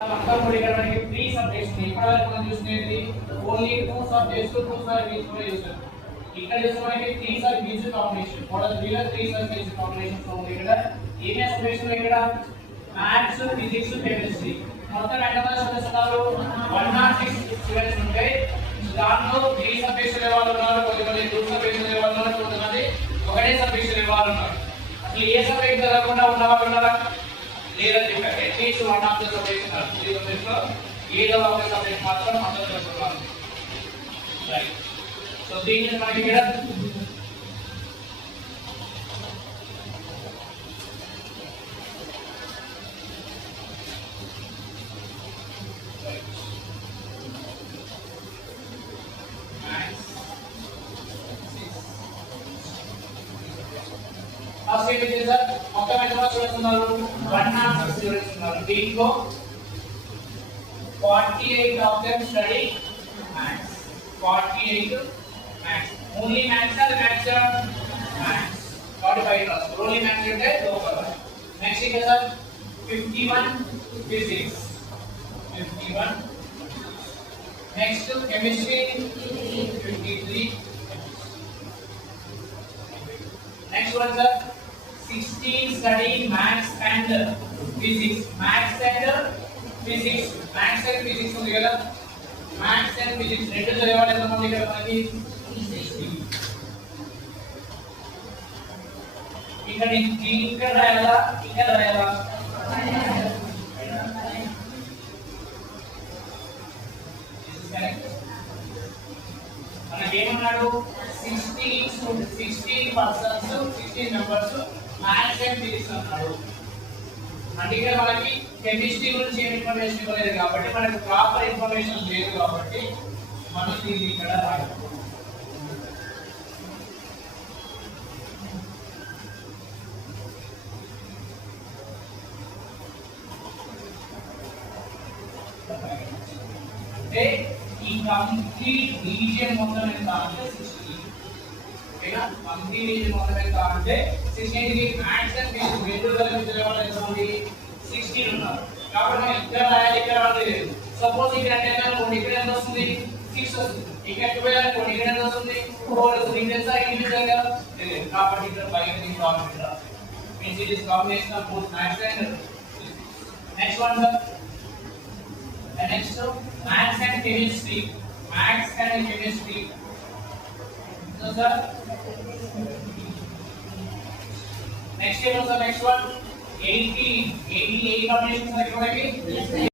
మొత్తం కూడా మనకి 3 సబ్జెక్ట్స్ ఇక్కడ వరకు మనం చూసినది ఓన్లీ 2 సబ్జెక్ట్స్ 2 సబ్జెక్ట్స్ కూడా చూసాం. ఇక్కడ చూస్తే మనకి 3 సబ్జెక్ట్స్ కాంబినేషన్ మోడల్ 3 లో 3 సబ్జెక్ట్స్ కాంబినేషన్స్ ఉంది. ఇక్కడ ఏమేం సబ్జెక్ట్స్ ఇక్కడ మ్యాథ్స్ ఫిజిక్స్ కెమిస్ట్రీ మొత్తం ఎంతమంది స్టూడెంట్స్ ఉన్నారు 106 స్టూడెంట్స్ ఉంటాయి. దాంట్లో 3 సబ్జెక్ట్స్ లెవెల్ ఉన్నారు, కొంతమంది 2 సబ్జెక్ట్స్ లెవెల్ ఉన్నారు, కొంతమంది ఒకటే సబ్జెక్ట్స్ లెవెల్ ఉన్నారు. అసలు ఏ సబ్జెక్ట్ చదవకుండా ఉన్నవాళ్ళు ఉన్నారా లేదని చెప్పారు. At least one of the subjects three subjects లో ఏదో ఒక సబ్జెక్ట్ మాత్రం అందరూ చదువుతున్నారు. రైట్. సో దీన్ని మనకి ఇక్కడ ఫస్ట్ ఏం చేశారు మొత్తం ఎంతమంది స్టూడెంట్స్ ఉన్నారు 106 స్టూడెంట్స్ ఉన్నారు. దీంట్లో 48 of them study maths. 48 maths. Only maths or maths? Maths. 45 class. Only maths అంటే లోకల్. నెక్స్ట్ ఇంకా సార్ 51 physics. 51. Next chemistry 53. Next one sir 16 study maths and physics. Maths and physics. Maths and physics ఉంది కదా. Maths and physics రెండు చదివేవాళ్ళు ఎంతమంది ఇక్కడ మనకి 60. ఇక్కడ ఇక్కడ రాయాలా ఇక్కడ రాయాలా మనకి ఏమన్నాడు 16 పర్సన్స్ 16 మెంబర్స్ మ్యాథ్స్ అండ్ ఫిజిక్స్ అన్నాడు. అంటే ఇక్కడ మనకి కెమిస్ట్రీ గురించి ఏం ఇన్ఫర్మేషన్ ఇవ్వలేదు కాబట్టి మనకు ప్రాపర్ ఇన్ఫర్మేషన్ లేదు కాబట్టి మనం దీన్ని ఇక్కడ రాయాలి. అంటే ఈ కంప్లీట్ రీజియన్ మొత్తం ఎంత అంటే 16. ఓకేనా? కంప్లీట్ రీజియన్ మొత్తం ఎంత అంటే 16. కి మ్యాథ్స్ అండ్ ఫిజిక్స్ రెండు కలిపి చదవాలి ఎంత ఉంది 16 ఉన్నారు. కాబట్టి మనం ఇక్కడ రాయాలి ఇక్కడ రాయాలి. సపోజ్ ఇక్కడ 10 అనుకోండి ఇక్కడ ఎంత వస్తుంది 6 వస్తుంది. ఇక్కడ 12 అనుకోండి ఇక్కడ ఎంత వస్తుంది 4 వస్తుంది. ఇక్కడ ఎంత ఇండివిజువల్ గా లేదు కాబట్టి ఇక్కడ by the combination means it is combination of both maths and physics. Next one sir next maths and chemistry. Maths and chemistry. So sir next one 88 combinations are